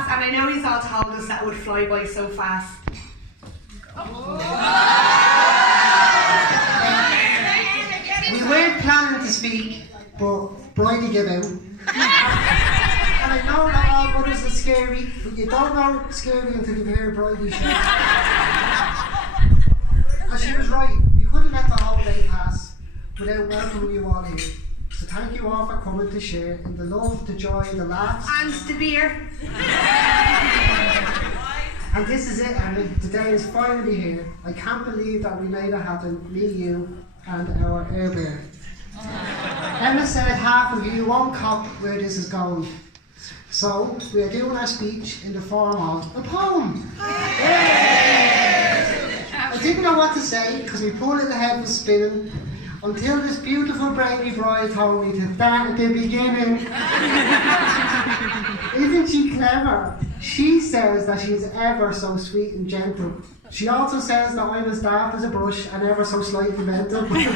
class, and I know he's all told us that it would fly by so fast. We weren't planning to speak, but Bridie gave out. And I know that all brothers are scary, but you don't know it's scary until you hear Bridie shout. And she was right, we couldn't let the whole day pass without welcoming you all here. So thank you all for coming to share in the love, the joy, the laughs. And the beer. And this is it, Emily. Today is finally here. I can't believe that we made it happen, me, you, and our air bear. Emma said half of you won't cop where this is going. So we are doing our speech in the form of a poem. I didn't know what to say because my poor little head was spinning until this beautiful brainy bride told me to start at the beginning. Isn't she clever? She says that she's ever so sweet and gentle. She also says that I'm as daft as a brush and ever so slightly mental. But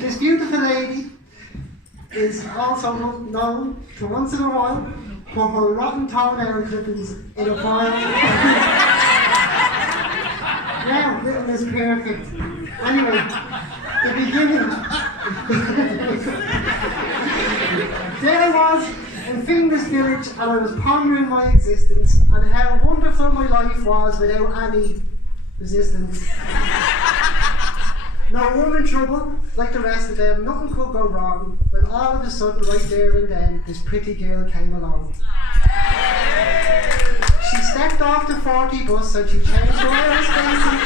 this beautiful lady is also known for once in a while for her rotten toenail clippings in a file. Yeah, written is perfect. Anyway, the beginning. There I was in Fingers Village and I was pondering my existence and how wonderful my life was without any resistance. No woman trouble, like the rest of them, nothing could go wrong when all of a sudden, right there and then, this pretty girl came along. She stepped off the 40 bus and she changed her way of facing.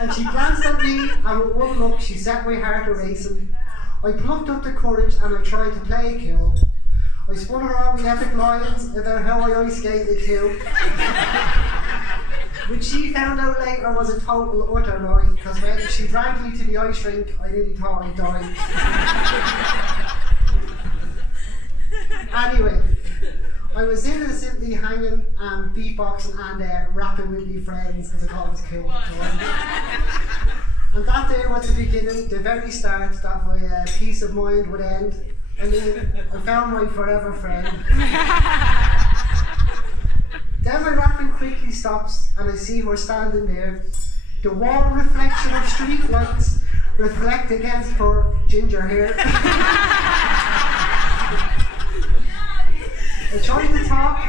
And she glanced at me and with one look she set my heart a-racing. I plucked up the courage and I tried to play it cool. I spun her on the epic lines about how I ice skated too. Which she found out later was a total utter lie, because when she dragged me to the ice rink, I nearly thought I'd die. Anyway, I was innocently hanging and beatboxing and rapping with my friends because I thought it was cool. And that day was the beginning, the very start that my peace of mind would end. I mean, I found my forever friend. Then my rapping quickly stops and I see her standing there. The warm reflection of street lights reflect against her ginger hair. I try to talk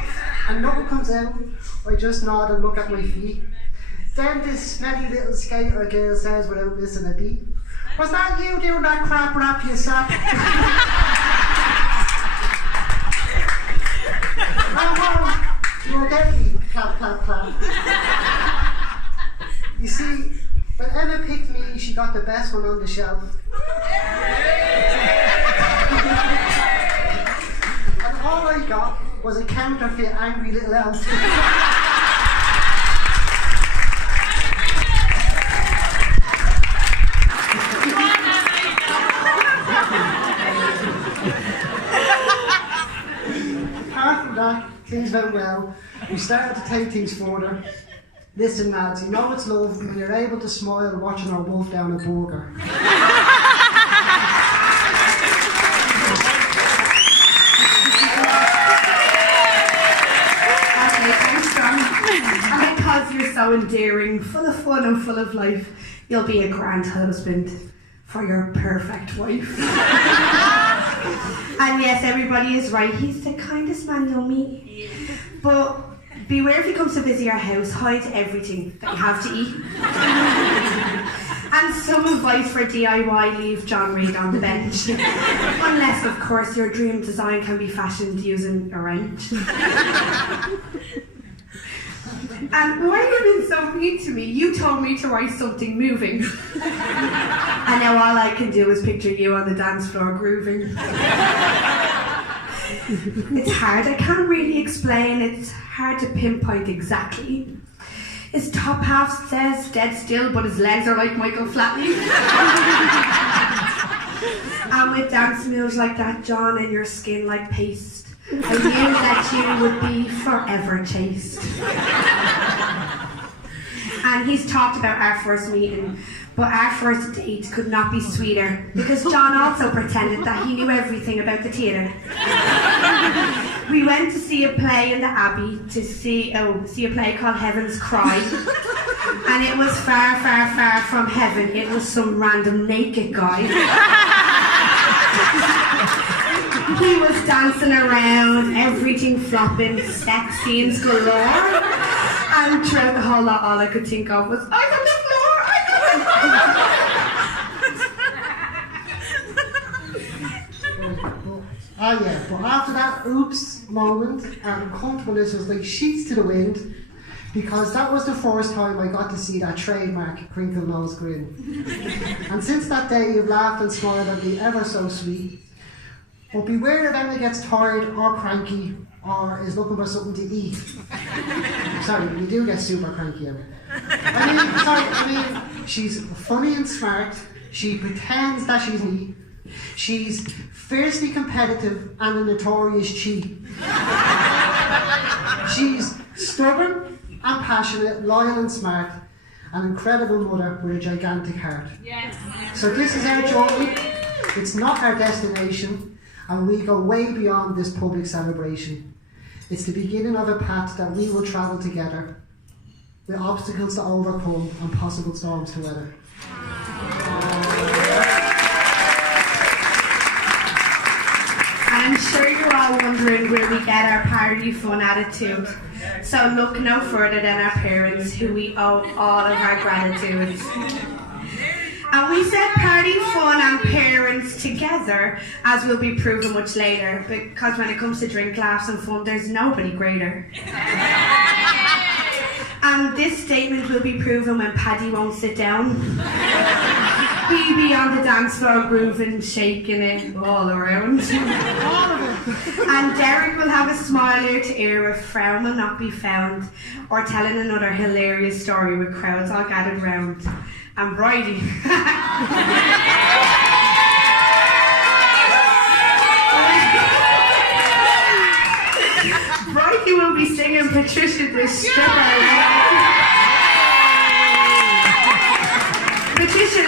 and nothing comes out. I just nod and look at my feet. Then this smelly little skater girl says without missing a beat, "Was that you doing that crap rap, you sap?" "Oh, you were deadly." Clap, clap, clap. You see, when Emma picked me, she got the best one on the shelf. And all I got was a counterfeit angry little elf. Apart from that, things went well. We started to take things further. Listen lads, you know it's love when you're able to smile watching our wolf down a burger. Okay, thanks John. And because you're so endearing, full of fun and full of life, you'll be a grand husband for your perfect wife. And yes, everybody is right, he's the kindest man you'll meet. But beware if he comes to visit your house, hide everything that you have to eat. And some advice for DIY, leave John Reid on the bench. Unless, of course, your dream design can be fashioned using a wrench. And why have you been so mean to me? You told me to write something moving. And now all I can do is picture you on the dance floor grooving. It's hard, I can't really explain, it's hard to pinpoint exactly. His top half says dead still, but his legs are like Michael Flatley. And with dance moves like that, John, and your skin like paste, I knew that you would be forever chaste. And he's talked about our first meeting, But our first date could not be sweeter because John also pretended that he knew everything about the theatre. We went to see a play in the Abbey to see a play called Heaven's Cry. And it was far, far, far from heaven. It was some random naked guy. He was dancing around, everything flopping, sex scenes galore. And throughout the whole lot, all I could think of was, I'm on the floor, I'm on the floor! But after that oops moment and uncomfortableness was like sheets to the wind, because that was the first time I got to see that trademark crinkle nose grin. And since that day you've laughed and smiled at me ever so sweet. But beware if Emma gets tired or cranky or is looking for something to eat. Sorry, you do get super cranky, Emma. I mean, she's funny and smart. She pretends that she's me. She's fiercely competitive and a notorious cheat. She's stubborn and passionate, loyal and smart, an incredible mother with a gigantic heart. Yes. So this is our journey. It's not our destination, and we go way beyond this public celebration. It's the beginning of a path that we will travel together, with obstacles to overcome and possible storms to weather. I'm sure you're all wondering where we get our party fun attitude. So look no further than our parents, who we owe all of our gratitude. And we said party, fun and parents together, as will be proven much later, because when it comes to drink, laughs and fun, there's nobody greater. And this statement will be proven when Paddy won't sit down. He'll be on the dance floor grooving, shaking it all around. And Derek will have a smile ear to ear, a frown will not be found, or telling another hilarious story with crowds all gathered round. And Bridie. Bridie will be singing Patricia the Stripper. Patricia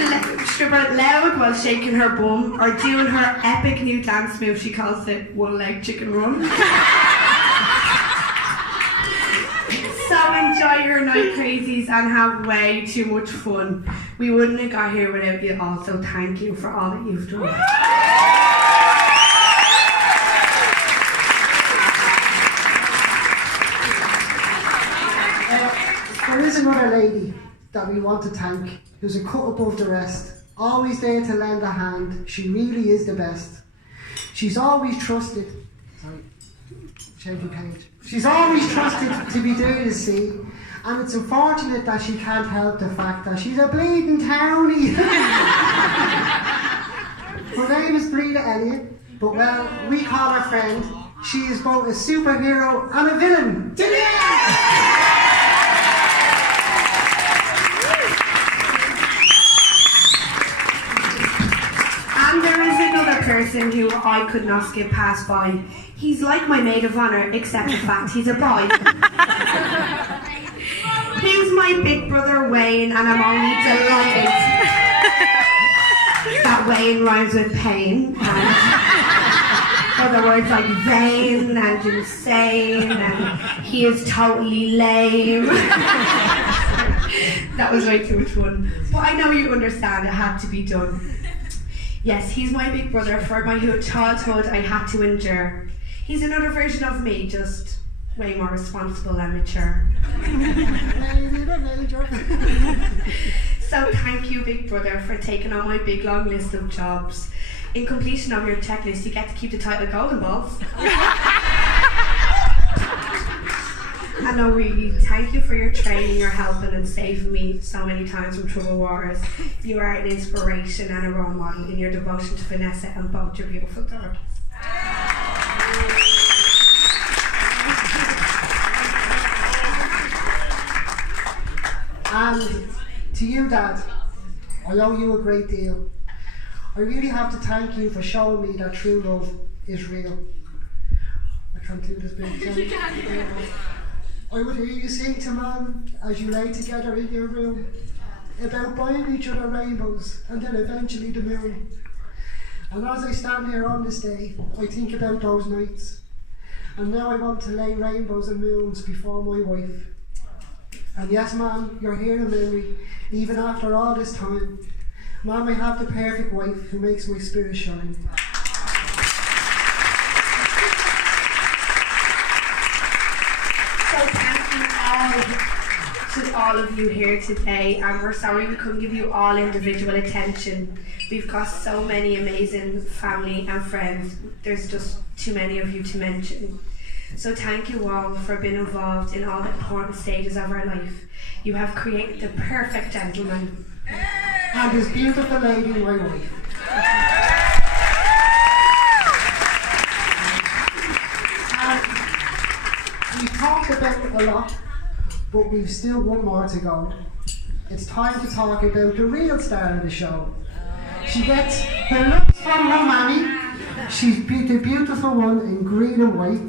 stripper loud while shaking her bum, or doing her epic new dance move. She calls it one-leg chicken run. So enjoy your night crazies and have way too much fun. We wouldn't have got here without you all, so thank you for all that you've done. There is another lady that we want to thank, who's a cut above the rest, always there to lend a hand. She really is the best. She's always trusted. Sorry, changing page. She's always trusted to be there to see, and it's unfortunate that she can't help the fact that she's a bleeding townie. Her name is Breda Elliott, but well, we call her friend. She is both a superhero and a villain. And there is another person who I could not skip past by. He's like my maid of honour, except the fact he's a boy. He's my big brother Wayne, and I'm only delighted that Wayne rhymes with pain, and other words like vain and insane, and he is totally lame. That was way too much fun. But I know you understand, it had to be done. Yes, he's my big brother for my childhood I had to endure. He's another version of me, just way more responsible and mature. So thank you, big brother, for taking on my big long list of jobs. In completion of your checklist, you get to keep the title Golden Balls. And no, really, thank you for your training, your helping and saving me so many times from troubled waters. You are an inspiration and a role model in your devotion to Vanessa and both your beautiful daughters. And to you, Dad, I owe you a great deal. I really have to thank you for showing me that true love is real. I can't do this big thing. I would hear you sing to man as you lay together in your room. about buying each other rainbows and then eventually the moon. And as I stand here on this day, I think about those nights. And now I want to lay rainbows and moons before my wife. And yes, ma'am, you're here in memory, even after all this time. Ma'am, I have the perfect wife who makes my spirit shine. So thank you to all of you here today, and we're sorry we couldn't give you all individual attention. We've got so many amazing family and friends, there's just too many of you to mention. So thank you all for being involved in all the important stages of our life. You have created the perfect gentleman. And this beautiful lady, my wife. We talked about it a lot, but we've still one more to go. It's time to talk about the real star of the show. She gets her looks from her mammy. She's the beautiful one in green and white.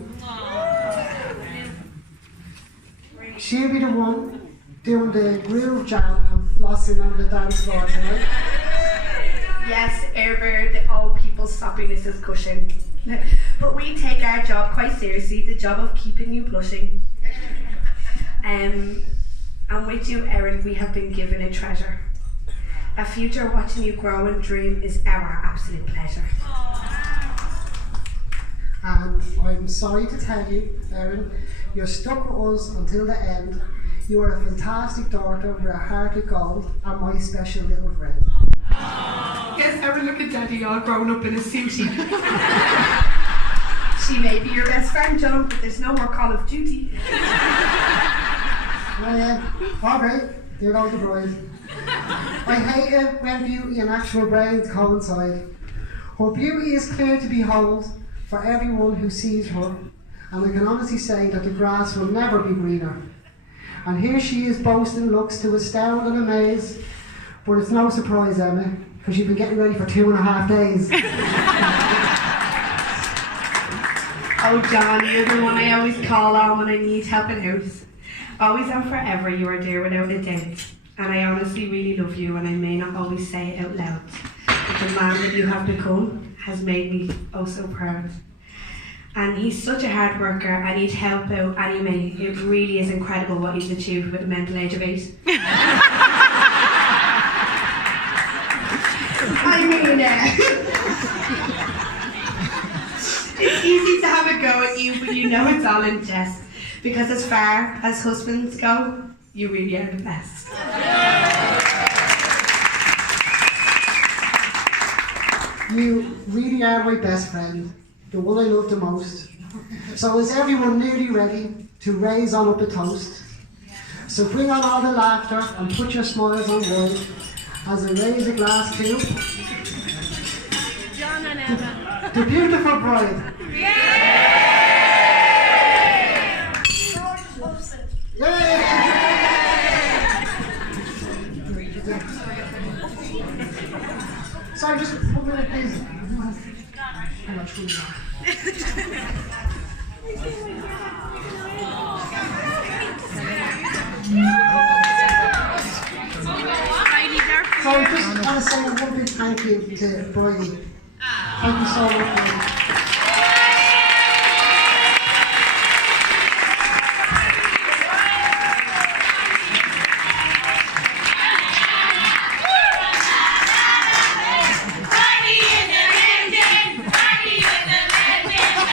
She'll be the one doing the groove jam and flossing on the dance floor tonight. Yes, Airbear, the old people's soppiness is cushion. But we take our job quite seriously, the job of keeping you blushing. And with you, Erin, we have been given a treasure. A future watching you grow and dream is our absolute pleasure. And I'm sorry to tell you, Erin, you're stuck with us until the end. You are a fantastic daughter with a heart of gold and my special little friend. Yes, Erin, look at Daddy all grown up in a suitie. She may be your best friend, John, but there's no more Call of Duty. Well, yeah, alright, there goes the bride. I hate it when beauty and actual brains coincide. Her beauty is clear to behold for everyone who sees her, and I can honestly say that the grass will never be greener. And here she is boasting looks to astound and amaze, but it's no surprise, Emma, because you've been getting ready for 2.5 days. Oh, John, you're the one I always call on when I need helping out. Always and forever, you are there without a doubt. And I honestly really love you, and I may not always say it out loud. But the man that you have become has made me oh so proud. And he's such a hard worker, and he'd help out any mate. It really is incredible what he's achieved with a mental age of 8. I mean, it's easy to have a go at you, but you know it's all in jest. Because as far as husbands go, you really are the best. You really are my best friend, the one I love the most. So is everyone nearly ready to raise on up a toast? So bring on all the laughter and put your smiles on wide as I raise a glass to John and Emma. the beautiful bride. Yay! Sorry, just 1 minute, please. How much food So I just want to say one big thank you to Bridie. Thank you so much, Bridie.